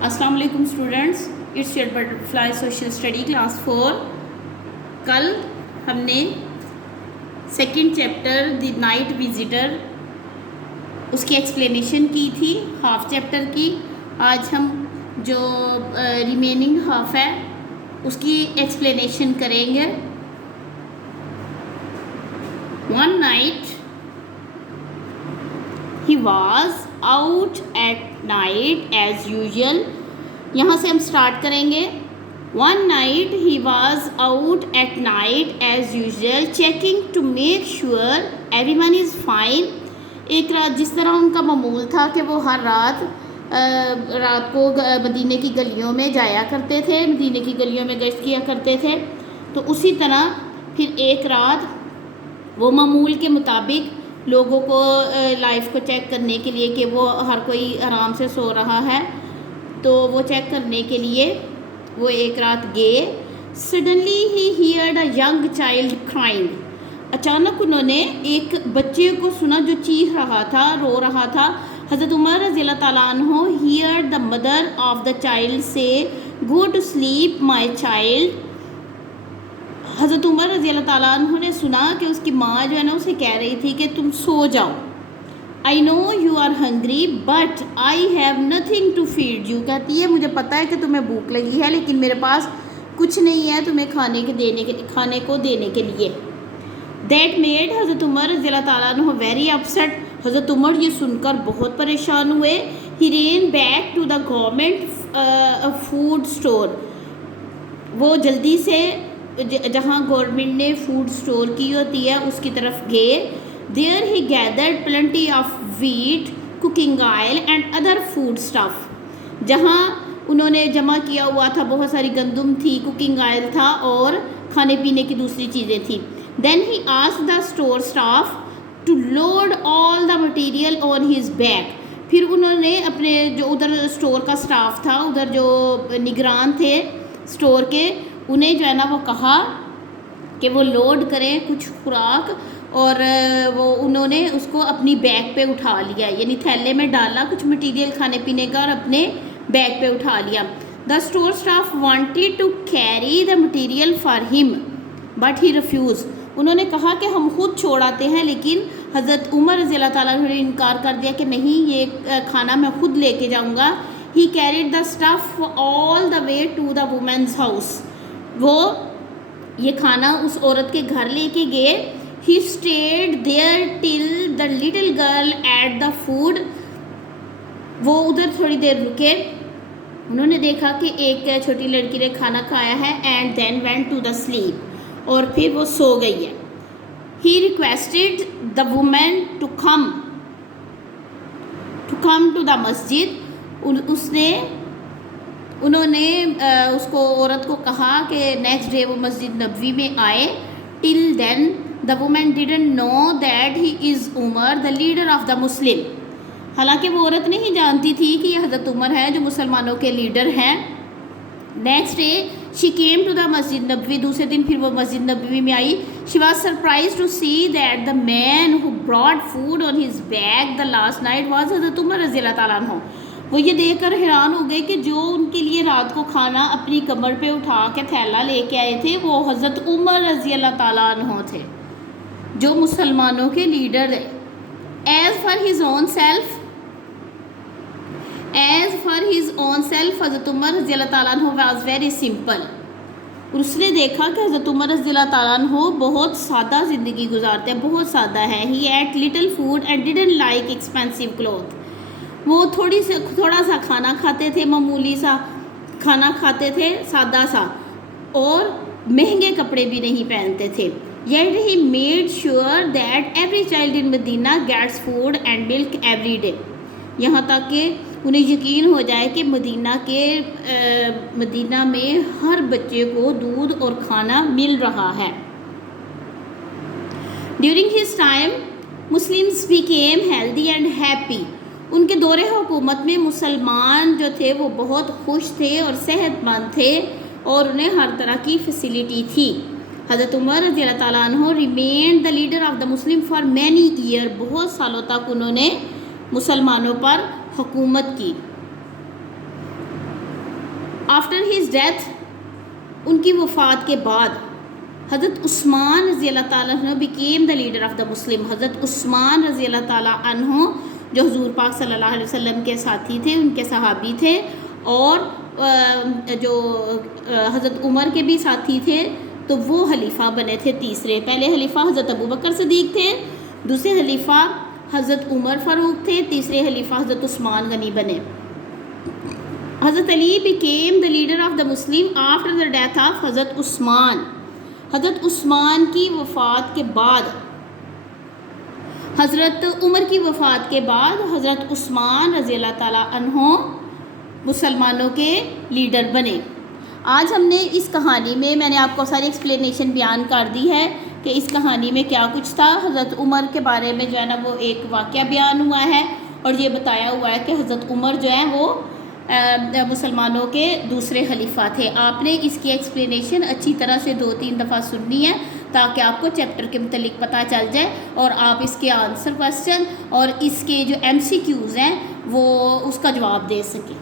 السلام علیکم students, it's your butterfly social study class 4۔ کل ہم نے second chapter the night visitor اس کی ایکسپلینیشن کی تھی، ہاف چیپٹر کی۔ آج ہم جو ریمیننگ ہاف ہے اس کی ایکسپلینیشن کریں گے۔ One night he was out at night as usual۔ یہاں سے ہم سٹارٹ کریں گے۔ One night he was out at night as usual checking to make sure everyone is fine۔ ایک رات جس طرح ان کا معمول تھا کہ وہ ہر رات کو مدینے کی گلیوں میں جایا کرتے تھے، مدینے کی گلیوں میں گشت کیا کرتے تھے، تو اسی طرح پھر ایک رات وہ معمول کے مطابق لوگوں کو لائف کو چیک کرنے کے لیے کہ وہ ہر کوئی آرام سے سو رہا ہے، تو وہ چیک کرنے کے لیے وہ ایک رات گئے۔ Suddenly he heard a young child crying. اچانک انہوں نے ایک بچے کو سنا جو چیخ رہا تھا، رو رہا تھا۔ حضرت عمر رضی اللہ تعالیٰ عنہ heard the mother of the child say go to sleep my child. حضرت عمر رضی اللہ تعالیٰ عنہ نے سنا کہ اس کی ماں جو ہے نا اسے کہہ رہی تھی کہ تم سو جاؤ۔ I know you are hungry but I have nothing to feed you. کہتی ہے مجھے پتہ ہے کہ تمہیں بھوک لگی ہے لیکن میرے پاس کچھ نہیں ہے تمہیں کھانے کو دینے کے لیے۔ دیٹ میڈ حضرت عمر رضی اللہ تعالیٰ عنہ ویری اپسیٹ۔ حضرت عمر یہ سن کر بہت پریشان ہوئے۔ He ran back to the government food store. وہ جلدی سے جہاں گورنمنٹ نے فوڈ اسٹور کی ہوتی ہے اس کی طرف گئے۔ There he gathered plenty of wheat, cooking oil and other food stuff. جہاں انہوں نے جمع کیا ہوا تھا بہت ساری گندم تھی، کوکنگ آئل تھا اور کھانے پینے کی دوسری چیزیں تھیں۔ Then he asked the store staff to load all the material on his back. پھر انہوں نے اپنے جو ادھر اسٹور کا اسٹاف تھا، ادھر جو نگران تھے اسٹور کے، انہیں جو ہے نا وہ کہا کہ وہ لوڈ کریں کچھ خوراک، اور وہ انہوں نے اس کو اپنی بیگ پہ اٹھا لیا، یعنی تھیلے میں ڈالا کچھ مٹیریل کھانے پینے کا اور اپنے بیگ پہ اٹھا لیا۔ The store staff wanted to carry the material for him but he refuse. انہوں نے کہا کہ ہم خود چھوڑ آتے ہیں، لیکن حضرت عمر رضی اللہ تعالیٰ نے انکار کر دیا کہ نہیں، یہ کھانا میں خود لے کے جاؤں گا۔ He carried the stuff all the way to the woman's house. وہ یہ کھانا اس عورت کے گھر لے کے گئے۔ He stayed there till the little girl ate the food. وہ ادھر تھوڑی دیر رکے، انہوں نے دیکھا کہ ایک چھوٹی لڑکی نے کھانا کھایا ہے، and then went to the sleep, اور پھر وہ سو گئی ہے۔ He requested the woman to come to the مسجد۔ انہوں نے اس کو عورت کو کہا کہ نیکسٹ ڈے وہ مسجد نبوی میں آئے۔ Till then the woman didn't know that he is Umar the leader of the Muslim. حالانکہ وہ عورت نہیں جانتی تھی کہ یہ حضرت عمر ہے جو مسلمانوں کے لیڈر ہیں۔ Next day she came to the Masjid Nabawi. دوسرے دن پھر وہ مسجد نبوی میں آئی۔ She was surprise to see that the man who brought food on his back the last night was حضرت عمر رضی اللہ تعالیٰ عنہ۔ وہ یہ دیکھ کر حیران ہو گئے کہ جو ان کے لیے رات کو کھانا اپنی کمر پہ اٹھا کے تھیلا لے کے آئے تھے وہ حضرت عمر رضی اللہ تعالیٰ عنہ تھے جو مسلمانوں کے لیڈر ہیں۔ As far his own self حضرت عمر رضی اللہ تعالیٰ عنہ واز ویری سمپل۔ اور اس نے دیکھا کہ حضرت عمر رضی اللہ تعالیٰ عنہ بہت سادہ زندگی گزارتے ہیں، بہت سادہ ہے۔ He ate little food and didn't like expensive cloth. وہ تھوڑا سا کھانا کھاتے تھے، معمولی سا کھانا کھاتے تھے، سادہ سا، اور مہنگے کپڑے بھی نہیں پہنتے تھے۔ Yet he made sure that every child in Medina gets food and milk every day. یہاں تک کہ انہیں یقین ہو جائے کہ مدینہ میں ہر بچے کو دودھ اور کھانا مل رہا ہے۔ During his time Muslims became healthy and happy. ان کے دور حکومت میں مسلمان جو تھے وہ بہت خوش تھے اور صحت مند تھے، اور انہیں ہر طرح کی فیسلٹی تھی۔ حضرت عمر رضی اللہ تعالیٰ عنہ remained the leader of the Muslim for many year. بہت سالوں تک انہوں نے مسلمانوں پر حکومت کی۔ آفٹر ہز ڈیتھ، ان کی وفات کے بعد حضرت عثمان رضی اللہ تعالیٰ عنہ became the leader of the Muslim. حضرت عثمان رضی اللہ تعالیٰ عنہ جو حضور پاک صلی اللہ علیہ وسلم کے ساتھی تھے، ان کے صحابی تھے، اور جو حضرت عمر کے بھی ساتھی تھے، تو وہ خلیفہ بنے تھے تیسرے. پہلے خلیفہ حضرت ابوبکر صدیق تھے، دوسرے خلیفہ حضرت عمر فاروق تھے، تیسرے خلیفہ حضرت عثمان غنی بنے. حضرت Ali became the leader of the Muslim after the death of حضرت عثمان. حضرت عثمان کی وفات کے بعد، حضرت عمر کی وفات کے بعد حضرت عثمان رضی اللہ تعالیٰ عنہ مسلمانوں کے لیڈر بنے. آج ہم نے اس کہانی میں نے آپ کو ساری ایکسپلینیشن بیان کر دی ہے کہ اس کہانی میں کیا کچھ تھا. حضرت عمر کے بارے میں جو ہے نا وہ ایک واقعہ بیان ہوا ہے، اور یہ بتایا ہوا ہے کہ حضرت عمر جو ہیں وہ مسلمانوں کے دوسرے خلیفہ تھے. آپ نے اس کی ایکسپلینیشن اچھی طرح سے 2-3 دفعہ سننی ہے تاکہ آپ کو چیپٹر کے متعلق پتہ چل جائے، اور آپ اس کے آنسر کوسچن اور اس کے جو MCQs ہیں وہ اس کا جواب دے سکیں.